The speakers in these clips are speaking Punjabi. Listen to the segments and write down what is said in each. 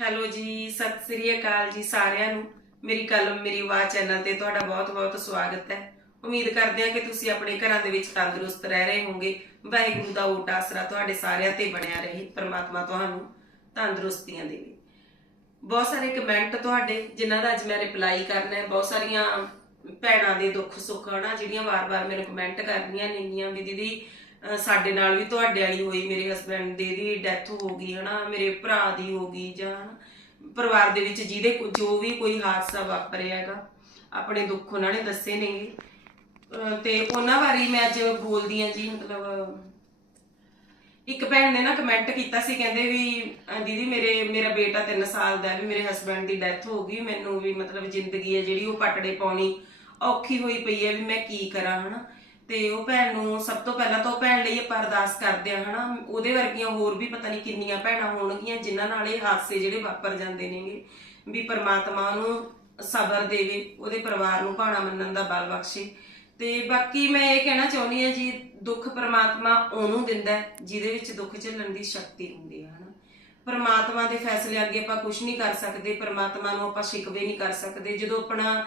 ਹੈਲੋ ਜੀ, ਸਤਿ ਸ੍ਰੀ ਅਕਾਲ ਜੀ ਸਾਰਿਆਂ ਨੂੰ। ਮੇਰੀ ਕਲਮ, ਮੇਰੀ ਆਵਾਜ਼ ਚੈਨਲ ਤੇ ਤੁਹਾਡਾ ਬਹੁਤ-ਬਹੁਤ ਸਵਾਗਤ ਹੈ। ਉਮੀਦ ਕਰਦੇ ਹਾਂ ਕਿ ਤੁਸੀਂ ਆਪਣੇ ਘਰਾਂ ਦੇ ਵਿੱਚ ਤੰਦਰੁਸਤ ਰਹਿ ਰਹੇ ਹੋਵੋਗੇ। ਵਾਹਿਗੁਰੂ ਦਾ ਓਟ ਆਸਰਾ ਤੁਹਾਡੇ ਸਾਰਿਆਂ ਤੇ ਬਣਿਆ ਰਹੇ, ਪ੍ਰਮਾਤਮਾ ਤੁਹਾਨੂੰ ਤੰਦਰੁਸਤੀਆਂ ਦੇਵੇ। ਬਹੁਤ ਸਾਰੇ ਕਮੈਂਟ ਤੁਹਾਡੇ, ਜਿਨ੍ਹਾਂ ਦਾ ਅੱਜ ਮੈਂ ਰਿਪਲਾਈ ਕਰਨਾ ਹੈ। ਬਹੁਤ ਸਾਰੀਆਂ ਭੈਣਾਂ ਦੇ ਦੁੱਖ ਸੁੱਖ ਹਨਾ, ਜਿਹੜੀਆਂ ਵਾਰ-ਵਾਰ ਮੈਨੂੰ ਕਮੈਂਟ ਕਰਦੀਆਂ ਨੇਗੀਆਂ। ਵੀ ਦੀਦੀ ਸਾਡੇ ਨਾਲ ਵੀ ਤੁਹਾਡੇ ਵਾਲੀ ਹੋਈ, ਮੇਰੇ ਹਸਬੰਡ ਦੀ ਦੀ ਡੈਥ ਹੋ ਗਈ, ਹਨਾ, ਮੇਰੇ ਭਰਾ ਦੀ ਹੋ ਗਈ ਜਾਂ ਪਰਿਵਾਰ ਦੇ ਵਿੱਚ ਜਿਹਦੇ ਜੋ ਵੀ ਕੋਈ ਹਾਦਸਾ ਵਾਪਰਿਆ ਹੈਗਾ, ਆਪਣੇ ਦੁੱਖ ਉਹਨਾਂ ਨੇ ਦੱਸੇ ਨੇਗੇ। ਤੇ ਉਹਨਾਂ ਬਾਰੇ ਮੈਂ ਅੱਜ ਬੋਲਦੀ ਆ ਜੀ, ਮਤਲਬ, ਇੱਕ ਭੈਣ ਨੇ ਨਾ ਕਮੈਂਟ ਕੀਤਾ ਸੀ, ਕਹਿੰਦੇ ਵੀ ਦੀਦੀ ਮੇਰੇ, ਮੇਰਾ ਬੇਟਾ 3 ਸਾਲ ਦਾ ਵੀ ਮੇਰੇ ਹਸਬੰਡ ਦੀ ਡੈਥ ਹੋ ਗਈ, ਮੈਨੂੰ ਵੀ ਮਤਲਬ ਜ਼ਿੰਦਗੀ ਹੈ ਜਿਹੜੀ ਉਹ ਪਟੜੇ ਪਾਉਣੀ ਔਖੀ ਹੋਈ ਪਈ ਹੈ, ਵੀ ਮੈਂ ਕੀ ਕਰਾਂ, ਹਨਾ। ਤੇ ਉਹ ਭੈਣ ਨੂੰ ਸਭ ਤੋਂ ਪਹਿਲਾਂ ਤਾਂ ਉਹ ਭੈਣ ਲਈ ਆਪਾਂ ਅਰਦਾਸ ਕਰਦੇ ਆ, ਹਨਾ? ਉਹਦੇ ਵਰਗੀਆਂ ਹੋਰ ਵੀ ਪਤਾ ਨਹੀਂ ਕਿੰਨੀਆਂ ਭੈਣਾਂ ਹੋਣਗੀਆਂ ਜਿਨ੍ਹਾਂ ਨਾਲ ਇਹ ਹਾਦਸੇ ਜਿਹੜੇ ਵਾਪਰ ਜਾਂਦੇ ਨੇਗੇ। ਵੀ ਪਰਮਾਤਮਾ ਉਹਨੂੰ ਸਬਰ ਦੇਵੇ, ਉਹਦੇ ਪਰਿਵਾਰ ਨੂੰ ਭਾਣਾ ਮੰਨਣ ਦਾ ਬਲ ਬਖਸ਼ੇ। ਤੇ ਬਾਕੀ ਮੈਂ ਇਹ ਕਹਿਣਾ ਚਾਹੁੰਦੀ ਆ ਜੀ, ਦੁੱਖ ਪਰਮਾਤਮਾ ਉਹਨੂੰ ਦਿੰਦਾ ਜਿਹਦੇ ਵਿੱਚ ਦੁੱਖ ਝੱਲਣ ਦੀ ਸ਼ਕਤੀ ਹੁੰਦੀ ਹੈ ਹਨਾ? ਪਰਮਾਤਮਾ ਦੇ ਫੈਸਲੇ ਅੱਗੇ ਆਪਾਂ ਕੁਝ ਨਹੀਂ ਕਰ ਸਕਦੇ, ਪਰਮਾਤਮਾ ਨੂੰ ਆਪਾਂ ਸ਼ਿਕਵੇ ਨਹੀਂ ਕਰ ਸਕਦੇ। ਜਦੋਂ ਆਪਣਾ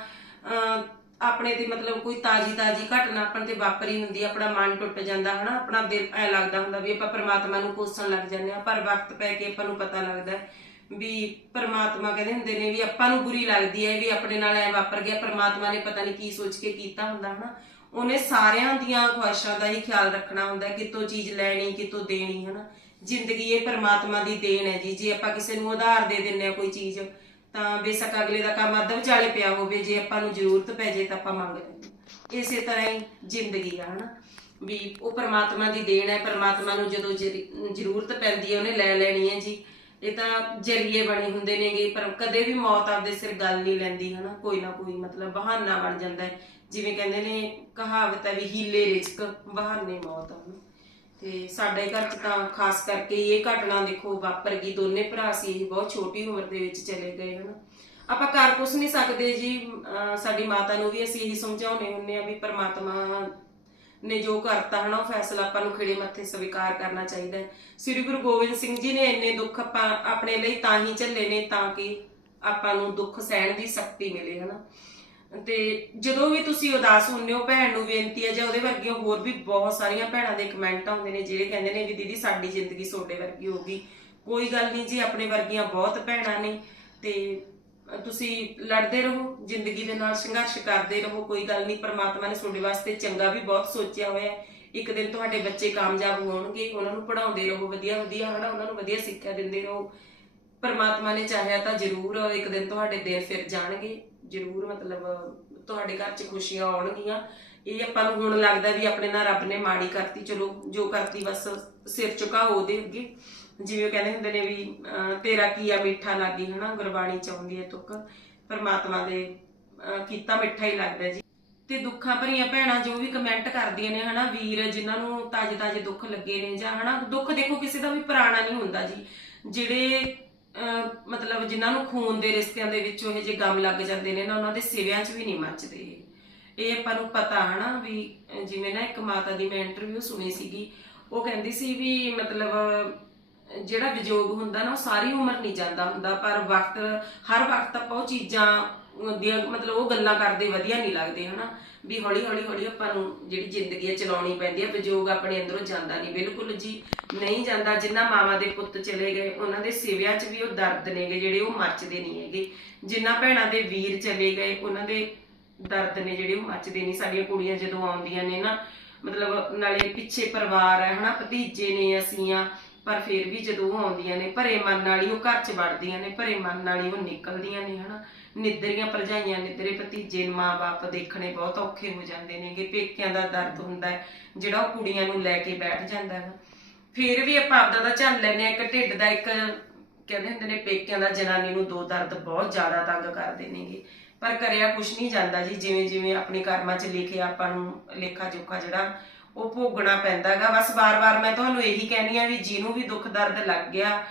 ਆਪਣੇ ਤੇ ਮਤਲਬ ਕੋਈ ਤਾਜੀ ਤਾਜੀ ਘਟਨਾ ਆਪਣੇ ਤੇ ਵਾਪਰੀ ਹੁੰਦੀ ਹੈ ਆਪਣਾ ਮਨ ਟੁੱਟ ਜਾਂਦਾ ਹਨਾ, ਆਪਣਾ ਦਿਲ ਐ ਲੱਗਦਾ ਹੁੰਦਾ ਵੀ ਆਪਾਂ ਪਰਮਾਤਮਾ ਨੂੰ ਕੋਸਣ ਲੱਗ ਜਾਂਦੇ ਆ ਪਰ ਵਕਤ ਪੈ ਕੇ ਆਪਾਂ ਨੂੰ ਪਤਾ ਲੱਗਦਾ ਵੀ ਪਰਮਾਤਮਾ ਕਹਿੰਦੇ ਹੁੰਦੇ ਨੇ ਵੀ ਆਪਾਂ ਨੂੰ ਬੁਰੀ ਲੱਗਦੀ ਹੈ ਵੀ ਆਪਣੇ ਨਾਲ ਐ ਵਾਪਰ ਗਿਆ, ਪਰਮਾਤਮਾ ਨੇ ਪਤਾ ਨਹੀਂ ਕੀ ਸੋਚ ਕੇ ਕੀਤਾ ਹੁੰਦਾ ਹਨਾ। ਉਹਨੇ ਸਾਰਿਆਂ ਦੀਆਂ ਖੁਆਇਸ਼ਾਂ ਦਾ ਹੀ ਖਿਆਲ ਰੱਖਣਾ ਹੁੰਦਾ, ਕਿਤੋਂ ਚੀਜ਼ ਲੈਣੀ, ਕਿਤੋਂ ਦੇਣੀ ਹਨਾ। ਜ਼ਿੰਦਗੀ ਇਹ ਪ੍ਰਮਾਤਮਾ ਦੀ ਦੇਣ ਹੈ ਜੀ, ਜੇ ਆਪਾਂ ਕਿਸੇ ਨੂੰ ਉਧਾਰ ਦੇ ਦਿੰਨੇ ਆ ਕੋਈ ਚੀਜ਼ ਤਾਂ ਬੇਸ਼ੱਕ ਅਗਲੇ ਦਾ ਕੰਮ ਅੱਧ ਵਿਚਾਲੇ ਪਿਆ ਹੋਵੇ, ਜੇ ਆਪਾਂ ਨੂੰ ਜ਼ਰੂਰਤ ਪੈ ਜੇ ਤਾਂ ਆਪਾਂ ਮੰਗ ਲੈਂਦੇ ਇਸੇ ਤਰ੍ਹਾਂ ਹੀ ਜ਼ਿੰਦਗੀ ਆ, ਹਨਾ। ਵੀ ਉਹ ਪਰਮਾਤਮਾ ਦੀ ਦੇਣ ਹੈ, ਪਰਮਾਤਮਾ ਨੂੰ ਜਦੋਂ ਜ਼ਰੂਰਤ ਪੈਂਦੀ ਹੈ, ਉਹਨੇ ਲੈ ਲੈਣੀ ਹੈ ਜੀ। ਇਹ ਤਾਂ ਜਰੀਏ ਬਣੇ ਹੁੰਦੇ ਨੇਗੇ, ਪਰ ਕਦੇ ਵੀ ਮੌਤ ਆਪਦੇ ਸਿਰ ਗੱਲ ਨਹੀਂ ਲੈਂਦੀ, ਹਨਾ। ਕੋਈ ਨਾ ਕੋਈ ਮਤਲਬ ਬਹਾਨਾ ਬਣ ਜਾਂਦਾ ਹੈ। ਜਿਵੇਂ ਕਹਿੰਦੇ ਨੇ, ਕਹਾਵਤ ਹੈ ਵੀ ਹੀਲੇ ਰਿਜ਼ਕ, ਬਹਾਨੇ ਮੌਤ, ਹਨ। ਤੇ ਸਾਡੇ ਘਰ ਚ ਤਾਂ ਖਾਸ ਕਰਕੇ ਇਹ ਘਟਨਾ ਦੇਖੋ ਵਾਪਰ ਗਈ, ਦੋਨੇ ਭਰਾ ਸੀ ਇਹ ਬਹੁਤ ਛੋਟੀ ਉਮਰ ਦੇ ਵਿੱਚ ਚਲੇ ਗਏ, ਹਨ। ਆਪਾਂ ਕਰ ਕੁਛ ਨਹੀਂ ਸਕਦੇ ਜੀ ਸਾਡੀ ਮਾਤਾ ਨੂੰ ਵੀ ਅਸੀਂ ਇਹੀ ਸਮਝਾਉਨੇ ਹੁੰਨੇ ਆ ਵੀ ਪਰਮਾਤਮਾ ਨੇ ਜੋ ਕਰਤਾ, ਹਨਾ, ਉਹ ਫੈਸਲਾ ਆਪਾਂ ਨੂੰ ਖਿੜੇ ਮੱਥੇ ਸਵੀਕਾਰ ਕਰਨਾ ਚਾਹੀਦਾ ਹੈ। ਸ੍ਰੀ ਗੁਰੂ ਗੋਬਿੰਦ ਸਿੰਘ ਜੀ ਨੇ ਇੰਨੇ ਦੁੱਖ ਆਪਾਂ ਆਪਣੇ ਲਈ ਤਾਂ ਹੀ ਝੱਲੇ ਨੇ ਤਾਂ ਕਿ ਆਪਾਂ ਨੂੰ ਦੁੱਖ ਸਹਿਣ ਦੀ ਸ਼ਕਤੀ ਮਿਲੇ, ਹਨਾ। ਤੇ ਜਦੋਂ ਵੀ ਤੁਸੀਂ ਉਦਾਸ ਹੁੰਦੇ ਹੋ, ਭੈਣ ਨੂੰ ਬੇਨਤੀ ਹੈ ਜਾਂ ਉਹਦੇ ਵਰਗੀਆਂ ਹੋਰ ਵੀ ਬਹੁਤ ਸਾਰੀਆਂ ਭੈਣਾਂ ਦੇ ਕਮੈਂਟ ਆਉਂਦੇ ਨੇ, ਜਿਹੜੇ ਕਹਿੰਦੇ ਨੇ ਵੀ ਦੀਦੀ ਸਾਡੀ ਜ਼ਿੰਦਗੀ ਤੁਹਾਡੇ ਵਰਗੀ ਹੋਗੀ ਕੋਈ ਗੱਲ ਨਹੀਂ ਜੀ, ਆਪਣੇ ਵਰਗੀਆਂ ਬਹੁਤ ਭੈਣਾਂ ਨੇ ਤੇ ਤੁਸੀਂ ਲੜਦੇ ਰਹੋ, ਜ਼ਿੰਦਗੀ ਦੇ ਨਾਲ ਸੰਘਰਸ਼ ਕਰਦੇ ਰਹੋ, ਕੋਈ ਗੱਲ ਨਹੀਂ, ਪਰਮਾਤਮਾ ਨੇ ਤੁਹਾਡੇ ਵਾਸਤੇ ਚੰਗਾ ਵੀ ਬਹੁਤ ਸੋਚਿਆ ਹੋਇਆ ਹੈ। ਇੱਕ ਦਿਨ ਤੁਹਾਡੇ ਬੱਚੇ ਕਾਮਯਾਬ ਹੋਣਗੇ, ਉਹਨਾਂ ਨੂੰ ਪੜਾਉਂਦੇ ਰਹੋ, ਵਧੀਆ ਵਧੀਆ, ਹਨਾ, ਉਹਨਾਂ ਨੂੰ ਵਧੀਆ ਸਿੱਖਿਆ ਦਿੰਦੇ ਰਹੋ। ਪਰਮਾਤਮਾ ਨੇ ਚਾਹਿਆ ਤਾਂ ਜ਼ਰੂਰ ਇੱਕ ਦਿਨ ਤੁਹਾਡੇ ਦਿਨ ਫਿਰ ਜਾਣਗੇ। ਜ਼ਰੂਰ ਮਤਲਬ ਤੁਹਾਡੇ ਘਰ 'ਚ ਖੁਸ਼ੀਆਂ ਆਉਣਗੀਆਂ। ਇਹ ਆਪਾਂ ਨੂੰ ਹੁਣ ਲੱਗਦਾ ਵੀ ਆਪਣੇ ਨਾਲ ਰੱਬ ਨੇ ਮਾੜੀ ਕਰਤੀ ਚਲੋ ਜੋ ਕਰਤੀ ਬਸ ਸਿਰ ਝੁਕਾਓ ਉਹਦੇ ਅੱਗੇ। ਜਿਵੇਂ ਉਹ ਕਹਿੰਦੇ ਹੁੰਦੇ ਨੇ ਵੀ ਅਹ, ਤੇਰਾ ਕੀਆ ਮਿੱਠਾ ਲੱਗੀ ਹਨਾ ਗੁਰਬਾਣੀ ਚ ਆਉਂਦੀ ਹੈ ਤੁਕ। ਪਰਮਾਤਮਾ ਦੇ ਕੀਤਾ ਮਿੱਠਾ ਹੀ ਲੱਗਦਾ ਜੀ। ਤੇ ਦੁੱਖਾਂ ਭਰੀਆਂ ਭੈਣਾਂ ਜੋ ਵੀ ਕਮੈਂਟ ਕਰਦੀਆਂ ਨੇ ਹਨਾ ਵੀਰ ਜਿਨ੍ਹਾਂ ਨੂੰ ਤਾਜੇ ਤਾਜੇ ਦੁੱਖ ਲੱਗੇ ਨੇ ਜਾਂ ਹਨਾ ਦੁੱਖ ਦੇਖੋ ਕਿਸੇ ਦਾ ਵੀ ਪੁਰਾਣਾ ਨਹੀਂ ਹੁੰਦਾ ਜੀ। ਜਿਹੜੇ ਮਤਲਬ ਜਿਨ੍ਹਾਂ ਨੂੰ ਖੂਨ ਦੇ ਰਿਸ਼ਤਿਆਂ ਦੇ ਵਿੱਚੋਂ ਇਹ ਜੇ ਗਮ ਲੱਗ ਜਾਂਦੇ ਨੇ ਨਾ, ਉਹਨਾਂ ਦੇ ਸਿਵਿਆਂ 'ਚ ਵੀ ਨਹੀਂ ਮੱਚਦੇ ਇਹ। ਆਪਾਂ ਨੂੰ ਪਤਾ ਹਨਾ ਵੀ ਜਿਵੇਂ ਨਾ ਇੱਕ ਮਾਤਾ ਦੀ ਮੈਂ ਇੰਟਰਵਿਊ ਸੁਣੀ ਸੀਗੀ, ਉਹ ਕਹਿੰਦੀ ਸੀ ਵੀ ਮਤਲਬ ਜਿਹੜਾ ਵਿਜੋਗ ਹੁੰਦਾ ਨਾ, ਉਹ ਸਾਰੀ ਉਮਰ ਨਹੀਂ ਜਾਂਦਾ ਹੁੰਦਾ, ਪਰ ਵਕਤ, ਹਰ ਵਕਤ ਆਪਾਂ ਉਹ ਚੀਜ਼ਾਂ ਦੀਆਂ ਮਤਲਬ ਉਹ ਗੱਲਾਂ ਕਰਦੇ ਵਧੀਆ ਨਹੀਂ ਲੱਗਦੇ, ਹਨਾ? ਵੀ ਹੌਲੀ ਹੌਲੀ ਹੌਲੀ ਆਪਾਂ ਨੂੰ ਜਿਹੜੀ ਜ਼ਿੰਦਗੀ ਹੈ ਚਲਾਉਣੀ ਪੈਂਦੀ ਹੈ ਵਿਜੋਗ ਆਪਣੇ ਅੰਦਰੋਂ ਜਾਂਦਾ ਨਹੀਂ। ਬਿਲਕੁਲ ਜੀ, ਨਹੀਂ ਜਾਂਦਾ। ਜਿੰਨਾ ਮਾਵਾਂ ਦੇ ਪੁੱਤ ਚਲੇ ਗਏ, ਉਹਨਾਂ ਦੇ ਸਿਵਿਆਂ 'ਚ ਵੀ ਉਹ ਦਰਦ ਨੇਗੇ ਜਿਹੜੇ ਉਹ ਮੱਚਦੇ ਨਹੀਂ ਹੈਗੇ। ਜਿੰਨਾ ਭੈਣਾਂ ਦੇ ਵੀਰ ਚਲੇ ਗਏ, ਉਹਨਾਂ ਦੇ ਦਰਦ ਨੇ ਜਿਹੜੇ ਉਹ ਮੱਚਦੇ ਨਹੀਂ। ਸਾਡੀਆਂ ਕੁੜੀਆਂ ਜਦੋਂ ਆਉਂਦੀਆਂ ਨੇ ਨਾ, ਮਤਲਬ ਨਾਲੇ ਪਿੱਛੇ ਪਰਿਵਾਰ ਹੈ, ਹਨਾ? ਭਤੀਜੇ ਨੇ ਅਸੀਂ ਆ ਪਰ ਫਿਰ ਵੀ ਜਦੋਂ ਉਹ ਆਉਂਦੀਆਂ ਨੇ, ਭਰੇ ਮਨ ਨਾਲ ਹੀ ਉਹ ਘਰ 'ਚ ਵੜਦੀਆਂ ਨੇ, ਭਰੇ ਮਨ ਨਾਲ ਹੀ ਉਹ ਨਿਕਲਦੀਆਂ ਨੇ, ਹਨਾ? ਨਿੱਦਰੀਆਂ ਭਰਜਾਈਆਂ, ਨਿੱਦਰੇ ਭਤੀਜੇ ਮਾਂ-ਬਾਪ ਦੇਖਣੇ ਬਹੁਤ ਔਖੇ ਹੋ ਜਾਂਦੇ ਨੇਗੇ, ਪੇਕਿਆਂ ਦਾ ਦਰਦ ਹੁੰਦਾ ਹੈ, ਜਿਹੜਾ ਉਹ ਕੁੜੀਆਂ ਨੂੰ ਲੈ ਕੇ ਬੈਠ ਜਾਂਦਾ ਹੈ। ਫਿਰ ਵੀ ਆਪਾਂ ਆਪਦਾ ਦਾ ਝੱਲ ਲੈਨੇ ਆ ਇੱਕ ਢਿੱਡ ਦਾ ਇੱਕ ਕਹਿੰਦੇ ਹੁੰਦੇ ਨੇ, ਪੇਕਿਆਂ ਦਾ ਜਨਾਨੀ ਨੂੰ ਦੋ ਦਰਦ ਬਹੁਤ ਜ਼ਿਆਦਾ ਤੰਗ ਕਰਦੇ ਨੇਗੇ। ਪਰ ਕਰਿਆ ਕੁਛ ਨਹੀਂ ਜਾਂਦਾ ਜੀ, ਜਿਵੇਂ ਜਿਵੇਂ ਆਪਣੇ ਕਰਮਾਂ 'ਚ ਲਿਖਿਆ ਆਪਾਂ ਨੂੰ ਲੇਖਾ ਜੋਖਾ ਜਿਹੜਾ, ਉਹ ਭੋਗਣਾ ਪੈਂਦਾਗਾ ਬਸ ਵਾਰ-ਵਾਰ ਮੈਂ ਤੁਹਾਨੂੰ ਇਹੀ ਕਹਿਣੀ ਆ ਵੀ ਜਿਹਨੂੰ ਵੀ ਦੁੱਖ ਦਰਦ ਲੱਗ ਗਿਆ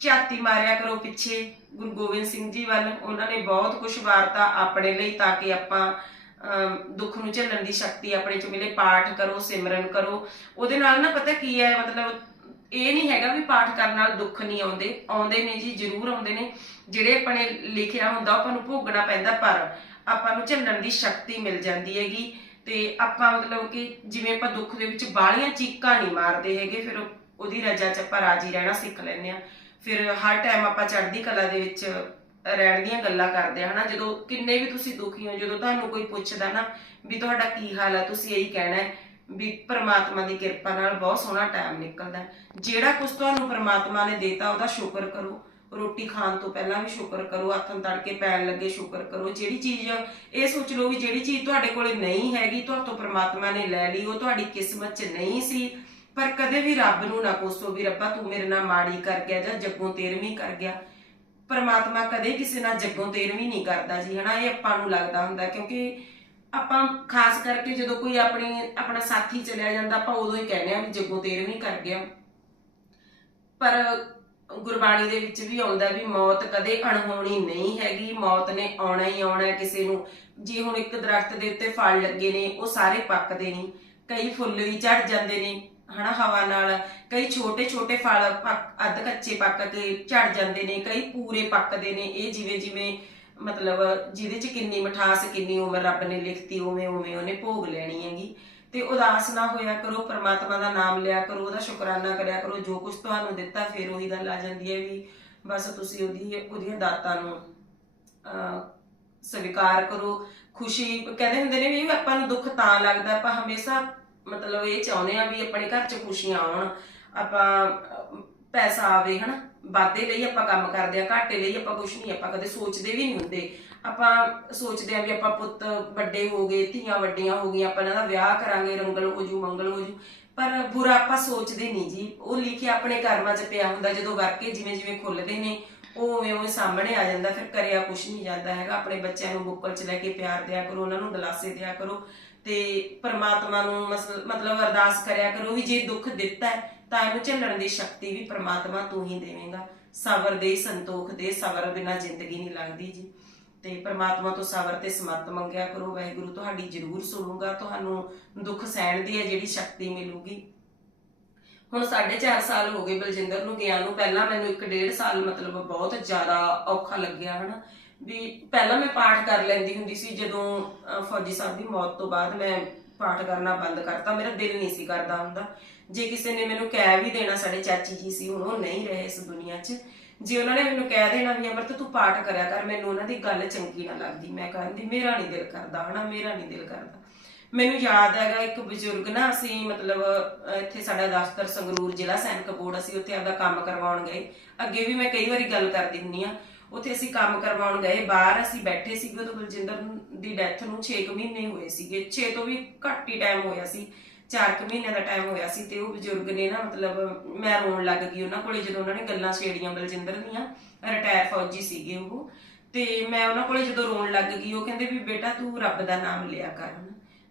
ਝਾਤੀ ਮਾਰਿਆ ਕਰੋ ਪਿੱਛੇ ਗੁਰੂ ਗੋਬਿੰਦ ਸਿੰਘ ਜੀ ਵੱਲ ਉਹਨਾਂ ਨੇ ਬਹੁਤ ਕੁਝ ਵਾਰਤਾ ਆਪਣੇ ਲਈ ਤਾਂ ਕਿ ਆਪਾਂ ਦੁੱਖ ਨੂੰ ਝੱਲਣ ਦੀ ਸ਼ਕਤੀ ਆਪਣੇ ਚ ਮਿਲੇ, ਪਾਠ ਕਰੋ, ਸਿਮਰਨ ਕਰੋ। ਉਹਦੇ ਨਾਲ ਨਾ ਪਤਾ ਕੀ ਹੈ, ਮਤਲਬ ਇਹ ਨਹੀਂ ਹੈਗਾ ਵੀ ਪਾਠ ਕਰਨ ਨਾਲ ਦੁੱਖ ਨਹੀਂ ਆਉਂਦੇ। ਆਉਂਦੇ ਨੇ ਜੀ, ਜ਼ਰੂਰ ਆਉਂਦੇ ਨੇ। ਜਿਹੜੇ ਆਪਣੇ ਲਿਖਿਆ ਹੁੰਦਾ ਉਹ ਆਪਾਂ ਨੂੰ ਭੋਗਣਾ ਪੈਂਦਾ, ਪਰ ਆਪਾਂ ਨੂੰ ਝੱਲਣ ਦੀ ਸ਼ਕਤੀ ਮਿਲ ਜਾਂਦੀ ਹੈਗੀ। ਤੇ ਆਪਾਂ ਮਤਲਬ ਕਿ ਜਿਵੇਂ ਆਪਾਂ ਦੁੱਖ ਦੇ ਵਿੱਚ ਬਾਹਲੀਆਂ ਚੀਕਾਂ ਨਹੀਂ ਮਾਰਦੇ ਹੈਗੇ, ਫਿਰ ਉਹਦੀ ਰਜਾ ਚ ਆਪਾਂ ਰਾਜੀ ਰਹਿਣਾ ਸਿੱਖ ਲੈਂਦੇ ਆ ਫਿਰ ਹਰ ਟਾਈਮ ਆਪਾਂ ਚੜ੍ਹਦੀ ਕਲਾ ਦੇ ਵਿੱਚ ਰਹਿਣ ਦੀਆਂ ਗੱਲਾਂ ਕਰਦੇ ਆ, ਹਨਾ? ਜਦੋਂ ਕਿੰਨੇ ਵੀ ਤੁਸੀਂ ਦੁਖੀ ਹੋ, ਜਦੋਂ ਤੁਹਾਨੂੰ ਕੋਈ ਪੁੱਛਦਾ ਨਾ ਵੀ ਤੁਹਾਡਾ ਕੀ ਹਾਲ ਹੈ ਤੁਸੀਂ ਇਹੀ ਕਹਿਣਾ ਹੈ ਵੀ ਪ੍ਰਮਾਤਮਾ ਦੀ ਕਿਰਪਾ ਨਾਲ ਬਹੁਤ ਸੋਹਣਾ ਟਾਈਮ ਨਿਕਲਦਾ ਜਿਹੜਾ ਕੁਝ ਤੁਹਾਨੂੰ ਪ੍ਰਮਾਤਮਾ ਨੇ ਦਿੱਤਾ, ਉਹਦਾ ਸ਼ੁਕਰ ਕਰੋ। ਰੋਟੀ ਖਾਣ ਤੋਂ ਪਹਿਲਾਂ ਵੀ ਸ਼ੁਕਰ ਕਰੋ ਹੱਥਾਂ ਤੜਕੇ ਪੈਣ ਲੱਗੇ ਸ਼ੁਕਰ ਕਰੋ। ਜਿਹੜੀ ਚੀਜ਼, ਇਹ ਸੋਚ ਲਓ ਵੀ ਜਿਹੜੀ ਚੀਜ਼ ਤੁਹਾਡੇ ਕੋਲੇ ਨਹੀਂ ਹੈਗੀ ਤੁਹਾਤੋਂ ਪ੍ਰਮਾਤਮਾ ਨੇ ਲੈ ਲਈ, ਉਹ ਤੁਹਾਡੀ ਕਿਸਮਤ 'ਚ ਨਹੀਂ ਸੀ। ਪਰ ਕਦੇ ਵੀ ਰੱਬ ਨੂੰ ਨਾ ਕੋਸੋ ਵੀ ਰੱਬਾ, ਤੂੰ ਮੇਰੇ ਨਾਲ ਮਾੜੀ ਕਰ ਗਿਆ ਜਾਂ ਜੱਗੋਂ ਤੇਰਵੀਂ ਕਰ ਗਿਆ। ਪਰਮਾਤਮਾ ਕਦੇ ਕਿਸੇ ਨਾਲ ਜੱਗੋਂ ਤੇਰਵੀਂ ਨਹੀਂ ਕਰਦਾ ਜੀ, ਹਨਾ? ਇਹ ਆਪਾਂ ਨੂੰ ਲੱਗਦਾ ਹੁੰਦਾ, ਕਿਉਂਕਿ ਆਪਾਂ ਖਾਸ ਕਰਕੇ ਜਦੋਂ ਕੋਈ ਆਪਣੀ, ਆਪਣਾ ਸਾਥੀ ਚਲਿਆ ਜਾਂਦਾ, ਆਪਾਂ ਉਦੋਂ ਹੀ ਕਹਿੰਦੇ ਆ ਵੀ ਜੱਗੋਂ ਤੇਰਵੀਂ ਕਰ ਗਿਆ। ਪਰ ਗੁਰਬਾਣੀ ਦੇ ਵਿੱਚ ਵੀ ਆਉਂਦਾ ਵੀ ਮੌਤ ਕਦੇ ਅਣਹੋਣੀ ਨਹੀਂ ਹੈਗੀ, ਮੌਤ ਨੇ ਆਉਣਾ ਹੀ ਆਉਣਾ ਕਿਸੇ ਨੂੰ। ਜੇ ਹੁਣ ਇੱਕ ਦਰਖਤ ਦੇ ਉੱਤੇ ਫਲ ਲੱਗੇ ਨੇ, ਉਹ ਸਾਰੇ ਪੱਕਦੇ ਨਹੀਂ ਕਈ ਫੁੱਲ ਵੀ ਝੜ ਜਾਂਦੇ ਨੇ। ਹਨਾ, ਹਵਾ ਨਾਲ। ਕਈ ਛੋਟੇ ਛੋਟੇ ਫਲ ਪੱਕ- ਅੱਧ ਕੱਚੇ ਪੱਕ ਕੇ ਝੜ ਜਾਂਦੇ ਨੇ, ਕਈ ਪੂਰੇ ਪੱਕਦੇ ਨੇ। ਇਹ ਜਿਵੇਂ ਜਿਵੇਂ ਮਤਲਬ ਜਿਹਦੇ ਚ ਕਿੰਨੀ ਮਠਾਸ, ਕਿੰਨੀ ਉਮਰ ਰੱਬ ਨੇ ਲਿਖਤੀ, ਉਵੇਂ ਉਵੇਂ ਉਹਨੇ ਭੋਗ ਲੈਣੀ ਹੈਗੀ। ਤੇ ਉਦਾਸ ਨਾ ਹੋਇਆ ਕਰੋ, ਪ੍ਰਮਾਤਮਾ ਦਾ ਨਾਮ ਲਿਆ ਕਰੋ, ਉਹਦਾ ਸ਼ੁਕਰਾਨਾ ਕਰਿਆ ਕਰੋ, ਜੋ ਕੁਝ ਤੁਹਾਨੂੰ ਦਿੱਤਾ, ਫਿਰ ਉਹੀ ਗੱਲ ਆ ਜਾਂਦੀ ਹੈ ਵੀ ਬਸ ਤੁਸੀਂ ਉਹਦੀ, ਉਹਦੀਆਂ ਦਾਤਾਂ ਨੂੰ ਸਵੀਕਾਰ ਕਰੋ। ਖੁਸ਼ੀ, ਕਹਿੰਦੇ ਹੁੰਦੇ ਨੇ ਵੀ ਆਪਾਂ ਨੂੰ ਦੁੱਖ ਤਾਂ ਲੱਗਦਾ, ਆਪਾਂ ਹਮੇਸ਼ਾ ਮਤਲਬ ਇਹ ਚਾਹੁੰਦੇ ਆ ਵੀ ਆਪਣੇ ਘਰ 'ਚ ਖੁਸ਼ੀਆਂ ਆਉਣ, ਆਪਾਂ ਪੈਸਾ ਆਵੇ, ਹਨਾ? ਵਾਧੇ ਲਈ ਆਪਾਂ ਕੰਮ ਕਰਦੇ ਆ, ਘਾਟੇ ਲਈ ਆਪਾਂ ਕੁਝ ਨਹੀਂ, ਆਪਾਂ ਕਦੇ ਸੋਚਦੇ ਵੀ ਨਹੀਂ ਹੁੰਦੇ। ਆਪਾਂ ਸੋਚਦੇ ਆ ਵੀ ਆਪਾਂ ਪੁੱਤ ਵੱਡੇ ਹੋ ਗਏ, ਧੀਆਂ ਵੱਡੀਆਂ ਹੋ ਗਈਆਂ, ਆਪਾਂ ਇਹਨਾਂ ਦਾ ਵਿਆਹ ਕਰਾਂਗੇ, ਰੰਗਲ ਹੋ ਜੂ, ਮੰਗਲ ਹੋ ਜੂ। ਪਰ ਬੁਰਾ ਆਪਾਂ ਸੋਚਦੇ ਨਹੀਂ ਜੀ। ਉਹ ਲਿਖਿਆ ਆਪਣੇ ਕਰਮਾਂ 'ਚ ਪਿਆ ਹੁੰਦਾ, ਜਦੋਂ ਵਰਕੇ ਜਿਵੇਂ ਜਿਵੇਂ ਖੁੱਲਦੇ ਨੇ, ਉਹ ਉਵੇਂ ਉਵੇਂ ਸਾਹਮਣੇ ਆ ਜਾਂਦਾ, ਫਿਰ ਕਰਿਆ ਕੁਝ ਨਹੀਂ ਜਾਂਦਾ ਹੈਗਾ। ਆਪਣੇ ਬੱਚਿਆਂ ਨੂੰ ਬੁੱਕਲ 'ਚ ਲੈ ਕੇ ਪਿਆਰ ਦਿਆ ਕਰੋ, ਉਹਨਾਂ ਨੂੰ ਦਲਾਸੇ ਦਿਆ ਕਰੋ। ਤੇ ਪਰਮਾਤਮਾ ਨੂੰ ਮਤਲਬ ਅਰਦਾਸ ਕਰਿਆ ਕਰੋ ਵੀ ਜੇ ਦੁੱਖ ਦਿੱਤਾ ਹੈ, ਤਾਂ ਇਹਨੂੰ ਝੱਲਣ ਦੀ ਸ਼ਕਤੀ ਵੀ ਪਰਮਾਤਮਾ ਤੂੰ ਹੀ ਦੇਵੇਂਗਾ। ਸਬਰ ਦੇ, ਸੰਤੋਖ ਦੇ, ਸਬਰ ਬਿਨਾ ਜ਼ਿੰਦਗੀ ਨਹੀਂ ਲੱਗਦੀ ਜੀ। ਤੇ ਪਰਮਾਤਮਾ ਤੋਂ ਸਬਰ ਤੇ ਸਮਤ ਮੰਗਿਆ ਕਰੋ। ਵਾਹਿਗੁਰੂ, ਤੁਹਾਡੀ ਜ਼ਰੂਰ ਸੁਣੂਗਾ, ਤੁਹਾਨੂੰ ਦੁੱਖ ਸਹਿਣ ਦੀ ਹੈ ਜਿਹੜੀ ਸ਼ਕਤੀ ਮਿਲੂਗੀ। ਹੁਣ 4.5 ਸਾਲ ਹੋ ਗਏ ਬਲਜਿੰਦਰ ਨੂੰ ਗਿਆ ਨੂੰ। ਪਹਿਲਾਂ ਮੈਨੂੰ 1.5 ਸਾਲ ਮਤਲਬ ਬਹੁਤ ਜ਼ਿਆਦਾ ਔਖਾ ਲੱਗਿਆ, ਹਨਾ? ਵੀ ਪਹਿਲਾਂ ਮੈਂ ਪਾਠ ਕਰ ਲੈਂਦੀ ਹੁੰਦੀ ਸੀ ਜਦੋਂ ਅਹ, ਫੌਜੀ ਸਾਹਿਬ ਦੀ ਮੌਤ ਤੋਂ ਬਾਅਦ ਮੈਂ ਪਾਠ ਕਰਨਾ ਬੰਦ ਕਰਤਾ। ਮੇਰਾ ਦਿਲ ਨਹੀਂ ਸੀ ਕਰਦਾ ਹੁੰਦਾ। ਜੇ ਕਿਸੇ ਨੇ ਮੈਨੂੰ ਕਹਿ ਵੀ ਦੇਣਾ ਸਾਡੇ ਚਾਚੀ ਜੀ ਸੀ ਹੁਣ ਉਹ ਨਹੀਂ ਰਹੇ ਇਸ ਦੁਨੀਆ 'ਚ। ਜੇ ਉਹਨਾਂ ਨੇ ਮੈਨੂੰ ਕਹਿ ਦੇਣਾ ਵੀ ਅਮਰਤ ਤੂੰ ਪਾਠ ਕਰਿਆ ਕਰ ਮੈਨੂੰ ਉਹਨਾਂ ਦੀ ਗੱਲ ਚੰਗੀ ਨਾ ਲੱਗਦੀ। ਮੈਂ ਕਹਿੰਦੀ ਮੇਰਾ ਨਹੀਂ ਦਿਲ ਕਰਦਾ ਹਨਾ ਮੇਰਾ ਨਹੀਂ ਦਿਲ ਕਰਦਾ। ਮੈਨੂੰ ਯਾਦ ਹੈਗਾ ਇੱਕ ਬਜ਼ੁਰਗ ਨਾ ਅਸੀਂ ਮਤਲਬ ਅਹ, ਇੱਥੇ ਸਾਡਾ ਦਫ਼ਤਰ ਸੰਗਰੂਰ ਜ਼ਿਲ੍ਹਾ ਸੈਨਿਕ ਬੋਰਡ ਅਸੀਂ ਉੱਥੇ ਆਪਦਾ ਕੰਮ ਕਰਵਾਉਣ ਗਏ। ਅੱਗੇ ਵੀ ਮੈਂ ਕਈ ਵਾਰੀ ਗੱਲ ਕਰਦੀ ਹੁੰਨੀ ਆ ਉੱਥੇ ਅਸੀਂ ਕੰਮ ਕਰਵਾਉਣ ਗਏ, ਬਾਹਰ ਅਸੀਂ ਬੈਠੇ ਸੀਗੇ ਉਦੋਂ ਬਲਜਿੰਦਰ ਦੀ ਡੈਥ ਨੂੰ 6 ਮਹੀਨੇ ਹੋਏ ਸੀਗੇ 6 ਤੋਂ ਵੀ ਘੱਟ ਹੀ ਟਾਈਮ ਹੋਇਆ ਸੀ 4 ਮਹੀਨਿਆਂ ਦਾ ਟਾਈਮ ਹੋਇਆ ਸੀ ਤੇ ਉਹ ਬਜ਼ੁਰਗ ਨੇ ਨਾ ਮਤਲਬ ਮੈਂ ਰੋਣ ਲੱਗ ਗਈ ਉਹਨਾਂ ਕੋਲੇ ਜਦੋਂ ਉਹਨਾਂ ਨੇ ਗੱਲਾਂ ਛੇੜੀਆਂ ਬਲਜਿੰਦਰ ਦੀਆਂ ਰਿਟਾਇਰ ਫੌਜੀ ਸੀਗੇ ਉਹ, ਤੇ ਮੈਂ ਉਹਨਾਂ ਕੋਲੇ ਜਦੋਂ ਰੋਣ ਲੱਗ ਗਈ, ਉਹ ਕਹਿੰਦੇ ਵੀ ਬੇਟਾ ਤੂੰ ਰੱਬ ਦਾ ਨਾਮ ਲਿਆ ਕਰ,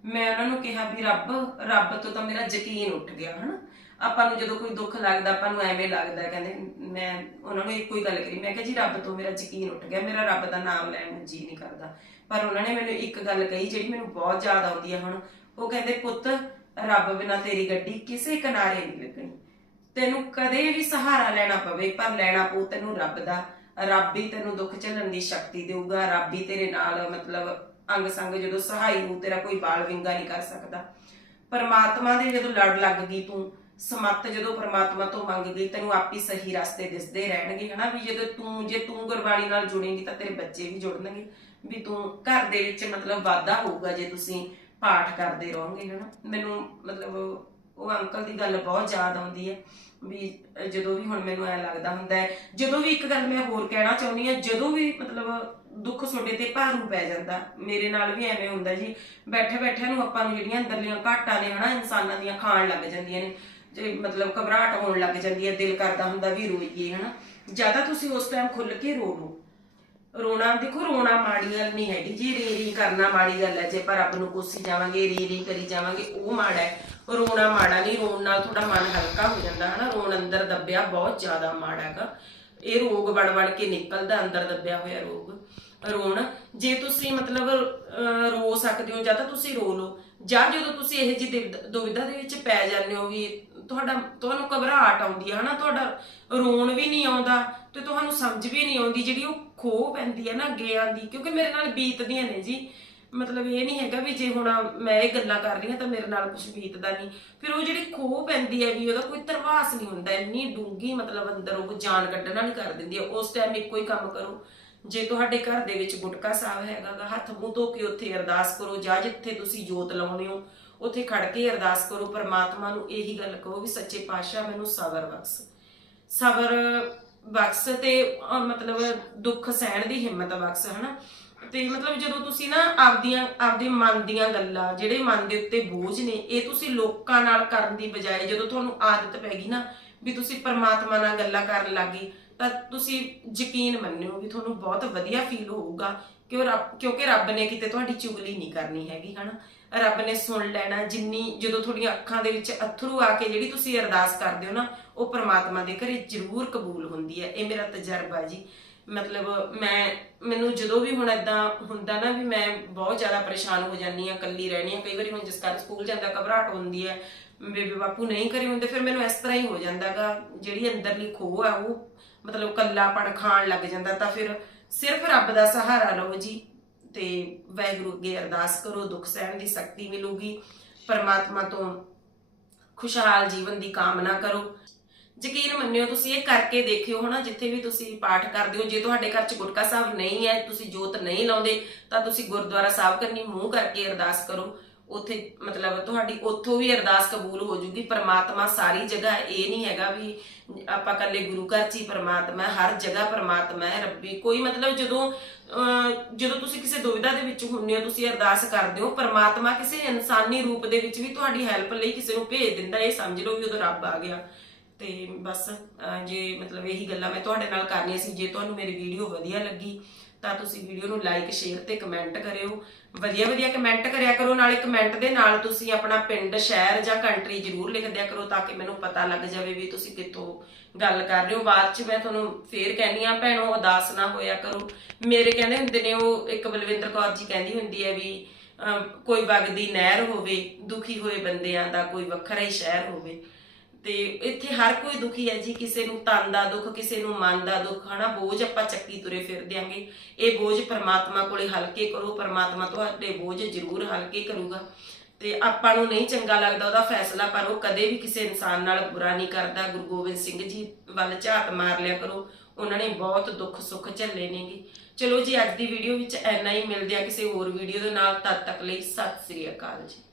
ਮੈਂ ਉਹਨਾਂ ਨੂੰ ਕਿਹਾ ਵੀ ਰੱਬ ਰੱਬ ਤੋਂ ਤਾਂ ਮੇਰਾ ਯਕੀਨ ਉੱਠ ਗਿਆ, ਹਨਾ। ਆਪਾਂ ਨੂੰ ਜਦੋਂ ਕੋਈ ਦੁੱਖ ਲੱਗਦਾ, ਆਪਾਂ ਨੂੰ ਐਵੇਂ ਲੱਗਦਾ ਕਹਿੰਦੇ, ਮੈਂ ਉਹਨਾਂ ਨੂੰ ਇੱਕੋ ਹੀ ਗੱਲ ਕਰੀ, ਮੈਂ ਕਿਹਾ ਜੀ ਰੱਬ ਤੋਂ ਮੇਰਾ ਯਕੀਨ ਉੱਠ ਗਿਆ, ਮੇਰਾ ਰੱਬ ਦਾ ਨਾਮ ਲੈਣ ਨੂੰ ਜੀ ਨਹੀਂ ਕਰਦਾ। ਪਰ ਉਹਨਾਂ ਨੇ ਮੈਨੂੰ ਇੱਕ ਗੱਲ ਕਹੀ ਜਿਹੜੀ ਮੈਨੂੰ ਬਹੁਤ ਯਾਦ ਆਉਂਦੀ ਹੈ ਹੁਣ, ਉਹ ਕਹਿੰਦੇ, ਪੁੱਤ, ਰੱਬ ਬਿਨਾ ਤੇਰੀ ਗੱਡੀ ਕਿਸੇ ਕਿਨਾਰੇ ਨਹੀਂ ਲੱਗਣੀ। ਤੈਨੂੰ ਕਦੇ ਵੀ ਸਹਾਰਾ ਲੈਣਾ ਪਵੇ, ਪਰ ਲੈਣਾ ਪਊ ਤੈਨੂੰ ਰੱਬ ਦਾ। ਰੱਬ ਹੀ ਤੈਨੂੰ ਦੁੱਖ ਝੱਲਣ ਦੀ ਸ਼ਕਤੀ ਦੇਊਗਾ, ਰੱਬ ਹੀ ਤੇਰੇ ਨਾਲ, ਮਤਲਬ ਅੰਗ ਸੰਗ ਜਦੋਂ ਸਹਾਈ ਹੋਊ, ਤੇਰਾ ਕੋਈ ਬਾਲ ਵਿੰਗਾ ਨਹੀਂ ਕਰ ਸਕਦਾ। ਪਰਮਾਤਮਾ ਦੇ ਜਦੋਂ ਲੜ ਲੱਗ ਗਈ ਤੂੰ ਸਮੱਤ ਜਦੋਂ ਪ੍ਰਮਾਤਮਾ ਤੋਂ ਮੰਗ ਗਈ ਤੈਨੂੰ ਆਪੀ ਸਹੀ ਰਸਤੇ ਦਿਸਦੇ ਰਹਿਣਗੇ, ਹਨਾ? ਵੀ ਜਦੋਂ ਤੂੰ, ਜੇ ਤੂੰ ਗੁਰਬਾਣੀ ਨਾਲ ਜੁੜੇਂਗੀ ਤਾਂ ਤੇਰੇ ਬੱਚੇ ਵੀ ਜੁੜਨਗੇ। ਵੀ ਤੂੰ ਘਰ ਦੇ ਵਿੱਚ ਮਤਲਬ ਵਾਧਾ ਹੋਊਗਾ ਜੇ ਤੁਸੀਂ ਪਾਠ ਕਰਦੇ ਰਹੋਗੇ, ਹਨਾ? ਮੈਨੂੰ ਮਤਲਬ ਉਹ ਅੰਕਲ ਦੀ ਗੱਲ ਬਹੁਤ ਯਾਦ ਆਉਂਦੀ ਹੈ, ਵੀ ਜਦੋਂ ਵੀ ਹੁਣ ਮੈਨੂੰ ਐ ਲੱਗਦਾ ਹੁੰਦਾ ਹੈ, ਜਦੋਂ ਵੀ ਇੱਕ ਗੱਲ ਮੈਂ ਹੋਰ ਕਹਿਣਾ ਚਾਹੁੰਦੀ ਹਾਂ, ਜਦੋਂ ਵੀ ਮਤਲਬ ਦੁੱਖ ਤੁਹਾਡੇ ਤੇ ਭਾਰੂ ਪੈ ਜਾਂਦਾ, ਮੇਰੇ ਨਾਲ ਵੀ ਐਵੇਂ ਹੁੰਦਾ ਜੀ ਬੈਠੇ ਬੈਠਿਆਂ ਨੂੰ ਆਪਾਂ ਨੂੰ ਜਿਹੜੀਆਂ ਅੰਦਰਲੀਆਂ ਘਾਟਾਂ ਨੇ, ਹਨਾ, ਇਨਸਾਨਾਂ ਦੀਆਂ ਖਾਣ ਲੱਗ ਜਾਂਦੀਆਂ ਨੇ ਜੇ ਮਤਲਬ ਘਬਰਾਹਟ ਹੋਣ ਲੱਗ ਜਾਂਦੀ ਹੈ ਦਿਲ ਕਰਦਾ ਹੁੰਦਾ ਵੀ ਰੋਈਏ ਹਨਾ? ਜ਼ਿਆਦਾ ਤੁਸੀਂ ਉਸ ਟਾਈਮ ਖੁੱਲ ਕੇ ਰੋ ਲਓ। ਰੋਣਾ ਦੇਖੋ ਰੋਣਾ ਮਾੜੀ ਗੱਲ ਨਹੀਂ ਹੈਗੀ ਜੀ ਰੀ ਰੀ ਕਰਨਾ ਮਾੜੀ ਗੱਲ ਹੈ ਜੇ ਪਰ ਆਪ ਨੂੰ ਕੋਸੀ ਜਾਵਾਂਗੇ ਰੀ ਰੀ ਕਰੀ ਜਾਵਾਂਗੇ ਉਹ ਮਾੜਾ ਹੈ। ਰੋਣਾ ਮਾੜਾ ਨਹੀਂ ਰੋਣ ਨਾਲ ਤੁਹਾਡਾ ਮਨ ਹਲਕਾ ਹੋ ਜਾਂਦਾ ਹਨਾ? ਰੋਣ ਅੰਦਰ ਦੱਬਿਆ ਬਹੁਤ ਜ਼ਿਆਦਾ ਮਾੜਾ ਹੈਗਾ। ਇਹ ਰੋਗ ਵੜ ਵੜ ਕੇ ਨਿਕਲਦਾ ਅੰਦਰ ਦੱਬਿਆ ਹੋਇਆ ਰੋਗ। ਰੋਣ ਜੇ ਤੁਸੀਂ ਮਤਲਬ ਅਹ, ਰੋ ਸਕਦੇ ਹੋ ਜਾਂ ਤਾਂ ਤੁਸੀਂ ਰੋ ਲਓ। ਜਾਂ ਜਦੋਂ ਤੁਸੀਂ ਇਹ ਜੀ ਦੁਵਿਧਾ ਦੇ ਵਿੱਚ ਪੈ ਜਾਂਦੇ ਹੋ ਵੀ ਤੁਹਾਡਾ ਤੁਹਾਨੂੰ ਘਬਰਾਹਟ ਆਉਂਦੀ ਹੈ ਹਨਾ? ਤੁਹਾਡਾ ਰੋਣ ਵੀ ਨਹੀਂ ਆਉਂਦਾ ਤੇ ਤੁਹਾਨੂੰ ਸਮਝ ਵੀ ਨਹੀਂ ਆਉਂਦੀ ਜਿਹੜੀ ਉਹ ਖੋਹ ਪੈਂਦੀ ਹੈ ਨਾ ਅੱਗੇ ਆਂਦੀ ਕਿਉਂਕਿ ਮੇਰੇ ਨਾਲ ਬੀਤਦੀਆਂ ਨੇ ਜੀ। ਮਤਲਬ ਇਹ ਨਹੀਂ ਹੈਗਾ ਵੀ ਜੇ ਹੁਣ ਮੈਂ ਇਹ ਗੱਲਾਂ ਕਰ ਰਹੀ ਹਾਂ ਤਾਂ ਮੇਰੇ ਨਾਲ ਕੁਝ ਬੀਤਦਾ ਨਹੀਂ। ਫਿਰ ਉਹ ਜਿਹੜੀ ਖੋਹ ਪੈਂਦੀ ਹੈ ਵੀ ਉਹਦਾ ਕੋਈ ਤਰਵਾਸ ਨਹੀਂ ਹੁੰਦਾ, ਇੰਨੀ ਡੂੰਗੀ ਮਤਲਬ ਅੰਦਰ ਉਹ ਜਾਨ ਕੱਢਣ ਵਾਲੀ ਕਰ ਦਿੰਦੀ ਹੈ ਉਸ ਟਾਈਮ ਇੱਕੋ ਹੀ ਕੰਮ ਕਰੋ। ਜੇ ਤੁਹਾਡੇ ਘਰ ਦੇ ਵਿੱਚ ਗੁਟਕਾ ਸਾਹਿਬ ਹੈਗਾ ਗਾ, ਹੱਥ ਮੂੰਹ ਧੋ ਕੇ ਉੱਥੇ ਅਰਦਾਸ ਕਰੋ, ਜਾਂ ਜਿੱਥੇ ਤੁਸੀਂ ਜੋਤ ਲਾਉਣੇ ਹੋ ਉੱਥੇ ਖੜ ਕੇ ਅਰਦਾਸ ਕਰੋ, ਪਰਮਾਤਮਾ ਨੂੰ ਇਹੀ ਗੱਲ ਕਹੋ ਵੀ ਸੱਚੇ ਪਾਤਸ਼ਾਹ ਮੈਨੂੰ ਸਬਰ ਬਖਸ਼। ਸਬਰ ਬਖਸ਼ ਤੇ ਮਤਲਬ ਦੁੱਖ ਸਹਿਣ ਦੀ ਹਿੰਮਤ ਬਖਸ਼, ਹਨਾ? ਤੇ ਮਤਲਬ ਜਦੋਂ ਤੁਸੀਂ ਨਾ ਆਪਦੀਆਂ, ਆਪਦੇ ਮਨ ਦੀਆਂ ਗੱਲਾਂ, ਜਿਹੜੇ ਮਨ ਦੇ ਉੱਤੇ ਬੋਝ ਨੇ, ਇਹ ਤੁਸੀਂ ਲੋਕਾਂ ਨਾਲ ਕਰਨ ਦੀ ਬਜਾਏ ਜਦੋਂ ਤੁਹਾਨੂੰ ਆਦਤ ਪੈ ਗਈ ਨਾ ਵੀ ਤੁਸੀਂ ਪਰਮਾਤਮਾ ਨਾਲ ਗੱਲਾਂ ਕਰਨ ਲੱਗੇ, ਤਾਂ ਤੁਸੀਂ ਯਕੀਨ ਮੰਨਿਓ ਵੀ ਤੁਹਾਨੂੰ ਬਹੁਤ ਵਧੀਆ ਫੀਲ ਹੋਊਗਾ ਕਿ ਉਹ ਰੱਬ, ਕਿਉਂਕਿ ਰੱਬ ਨੇ ਕਿਤੇ ਤੁਹਾਡੀ ਚੁਗਲੀ ਨਹੀਂ ਕਰਨੀ ਹੈਗੀ, ਹਨਾ? ਰੱਬ ਨੇ ਸੁਣ ਲੈਣਾ, ਜਿੰਨੀ ਜਦੋਂ ਤੁਹਾਡੀਆਂ ਅੱਖਾਂ ਦੇ ਵਿੱਚ ਅਥਰੂ ਆ ਕੇ ਜਿਹੜੀ ਤੁਸੀਂ ਅਰਦਾਸ ਕਰਦੇ ਹੋ ਨਾ, ਉਹ ਪ੍ਰਮਾਤਮਾ ਦੇ ਘਰੇ ਜ਼ਰੂਰ ਕਬੂਲ ਹੁੰਦੀ ਹੈ। ਇਹ ਮੇਰਾ ਤਜਰਬਾ ਜੀ। ਮਤਲਬ ਮੈਂ, ਮੈਨੂੰ ਜਦੋਂ ਵੀ ਹੁਣ ਇਦਾਂ ਹੁੰਦਾ ਨਾ ਵੀ ਮੈਂ ਬਹੁਤ ਜ਼ਿਆਦਾ ਪਰੇਸ਼ਾਨ ਹੋ ਜਾਂਦੀ ਆ ਇਕੱਲੀ ਰਹਿਣੀ ਆ ਕਈ ਵਾਰੀ ਹੁਣ ਜਿਸ ਕਰ ਸਕੂਲ ਜਾਂਦਾ ਘਬਰਾਟ ਹੁੰਦੀ ਹੈ, ਬੇਬੇ ਬਾਪੂ ਨਹੀਂ ਘਰੇ ਹੁੰਦੇ, ਫਿਰ ਮੈਨੂੰ ਇਸ ਤਰ੍ਹਾਂ ਹੀ ਹੋ ਜਾਂਦਾਗਾ ਜਿਹੜੀ ਅੰਦਰਲੀ ਖੋਹ ਆ, ਉਹ ਮਤਲਬ ਕੱਲਾਪਣ ਖਾਣ ਲੱਗ ਜਾਂਦਾ ਤਾਂ ਫਿਰ ਸਿਰਫ ਰੱਬ ਦਾ ਸਹਾਰਾ ਲਓ ਜੀ। ਤੇ ਵਾਹਿਗੁਰੂ ਅੱਗੇ ਅਰਦਾਸ ਕਰੋ, ਦੁੱਖ ਸਹਿਣ ਦੀ ਸ਼ਕਤੀ ਮਿਲੂਗੀ। ਪਰਮਾਤਮਾ ਤੋਂ ਖੁਸ਼ਹਾਲ ਜੀਵਨ ਦੀ ਕਾਮਨਾ ਕਰੋ। ਯਕੀਨ ਮੰਨਿਓ ਤੁਸੀਂ ਇਹ ਕਰਕੇ ਦੇਖਿਓ ਹਨਾ, ਜਿੱਥੇ ਵੀ ਤੁਸੀਂ ਪਾਠ ਕਰਦੇ ਹੋ, ਜੇ ਤੁਹਾਡੇ ਘਰ ਚ ਗੁਟਕਾ ਸਾਹਿਬ ਨਹੀਂ ਹੈ, ਤੁਸੀਂ ਜੋਤ ਨਹੀਂ ਲਾਉਂਦੇ, ਤਾਂ ਤੁਸੀਂ ਗੁਰਦੁਆਰਾ ਸਾਹਿਬ ਕਰਨੀ, ਮੂੰਹ ਕਰਕੇ ਅਰਦਾਸ ਕਰੋ। ਉੱਥੇ ਮਤਲਬ ਤੁਹਾਡੀ ਉੱਥੋਂ ਵੀ ਅਰਦਾਸ ਕਬੂਲ ਹੋ ਜੂਗੀ, ਪਰਮਾਤਮਾ ਸਾਰੀ ਜਗ੍ਹਾ ਇਹ ਨਹੀਂ ਹੈਗਾ ਵੀ ਆਪਾਂ ਕੱਲੇ ਗੁਰੂ ਘਰ ਚ ਹੀ ਪਰਮਾਤਮਾ ਹਰ ਜਗ੍ਹਾ ਪਰਮਾਤਮਾ ਹੈ ਰੱਬੀ। ਕੋਈ ਮਤਲਬ ਜਦੋਂ ਜਦੋਂ ਤੁਸੀਂ ਕਿਸੇ ਦੁਵਿਧਾ ਦੇ ਵਿੱਚ ਹੁੰਦੇ ਹੋ, ਤੁਸੀਂ ਅਰਦਾਸ ਕਰਦੇ ਹੋ, ਪਰਮਾਤਮਾ ਕਿਸੇ ਇਨਸਾਨੀ ਰੂਪ ਦੇ ਵਿੱਚ ਵੀ ਤੁਹਾਡੀ ਹੈਲਪ ਲਈ ਕਿਸੇ ਨੂੰ ਭੇਜ ਦਿੰਦਾ, ਇਹ ਸਮਝ ਲਓ ਵੀ ਉਦੋਂ ਰੱਬ ਆ ਗਿਆ। ਤੇ ਬਸ ਜੇ ਮਤਲਬ ਇਹੀ ਗੱਲਾਂ ਮੈਂ ਤੁਹਾਡੇ ਨਾਲ ਕਰਨੀਆਂ ਸੀ, ਜੇ ਤੁਹਾਨੂੰ ਮੇਰੀ ਵੀਡੀਓ ਵਧੀਆ ਲੱਗੀ ਤਾਂ ਤੁਸੀਂ ਵੀਡੀਓ ਨੂੰ ਲਾਈਕ ਸ਼ੇਅਰ ਤੇ ਕਮੈਂਟ ਕਰਿਓ। ਵਧੀਆ ਵਧੀਆ ਕਮੈਂਟ ਕਰਿਆ ਕਰੋ, ਨਾਲੇ ਕਮੈਂਟ ਦੇ ਨਾਲ ਤੁਸੀਂ ਆਪਣਾ ਪਿੰਡ, ਸ਼ਹਿਰ ਜਾਂ ਕੰਟਰੀ ਜ਼ਰੂਰ ਲਿਖ ਦਿਆ ਕਰੋ ਤਾਂ ਕਿ ਮੈਨੂੰ ਪਤਾ ਲੱਗ ਜਾਵੇ ਵੀ ਤੁਸੀਂ ਕਿੱਥੋਂ ਗੱਲ ਕਰ ਰਹੇ ਹੋ। ਬਾਅਦ ਚ ਮੈਂ ਤੁਹਾਨੂੰ ਫੇਰ ਕਹਿੰਦੀ ਆ ਭੈਣੋ, ਉਦਾਸ ਨਾ ਹੋਇਆ ਕਰੋ। ਮੇਰੇ ਕਹਿੰਦੇ ਹੁੰਦੇ ਨੇ, ਉਹ ਇੱਕ ਬਲਵਿੰਦਰ ਕੌਰ ਜੀ ਕਹਿੰਦੀ ਹੁੰਦੀ ਹੈ ਵੀ ਕੋਈ ਵਗਦੀ ਨਹਿਰ ਹੋਵੇ, ਦੁਖੀ ਹੋਏ ਬੰਦਿਆਂ ਦਾ ਕੋਈ ਵੱਖਰਾ ਹੀ ਸ਼ਹਿਰ ਹੋਵੇ। ਤੇ ਇੱਥੇ ਹਰ ਕੋਈ ਦੁਖੀ ਹੈ ਜੀ, ਕਿਸੇ ਨੂੰ ਤਨ ਦਾ ਦੁੱਖ, ਕਿਸੇ ਨੂੰ ਮਨ ਦਾ ਦੁੱਖ, ਹਨਾ? ਬੋਝ ਆਪਾਂ ਚੱਕੀ ਤੁਰੇ ਫਿਰਦੇ ਆਂਗੇ। ਇਹ ਬੋਝ ਪਰਮਾਤਮਾ ਕੋਲੇ ਹਲਕੇ ਕਰੋ, ਪਰਮਾਤਮਾ ਤੁਹਾਡੇ ਬੋਝ ਜ਼ਰੂਰ ਹਲਕੇ ਕਰੂਗਾ। ਤੇ ਆਪਾਂ ਨੂੰ ਨਹੀਂ ਚੰਗਾ ਲੱਗਦਾ ਉਹਦਾ ਫੈਸਲਾ, ਪਰ ਉਹ ਕਦੇ ਵੀ ਕਿਸੇ ਇਨਸਾਨ ਨਾਲ ਬੁਰਾ ਨਹੀਂ ਕਰਦਾ। ਗੁਰੂ ਗੋਬਿੰਦ ਸਿੰਘ ਜੀ ਵੱਲ ਝਾਤ ਮਾਰ ਲਿਆ ਕਰੋ। ਉਹਨਾਂ ਨੇ ਬਹੁਤ ਦੁੱਖ ਸੁੱਖ ਝੱਲੇ ਨੇਗੇ। ਚਲੋ ਜੀ, ਅੱਜ ਦੀ ਵੀਡੀਓ ਵਿੱਚ ਇੰਨਾ ਹੀ। ਮਿਲਦੇ ਆ ਕਿਸੇ ਹੋਰ ਵੀਡੀਓ ਦੇ ਨਾਲ। ਤਦ ਤੱਕ ਲਈ ਸਤਿ ਸ੍ਰੀ ਅਕਾਲ ਜੀ।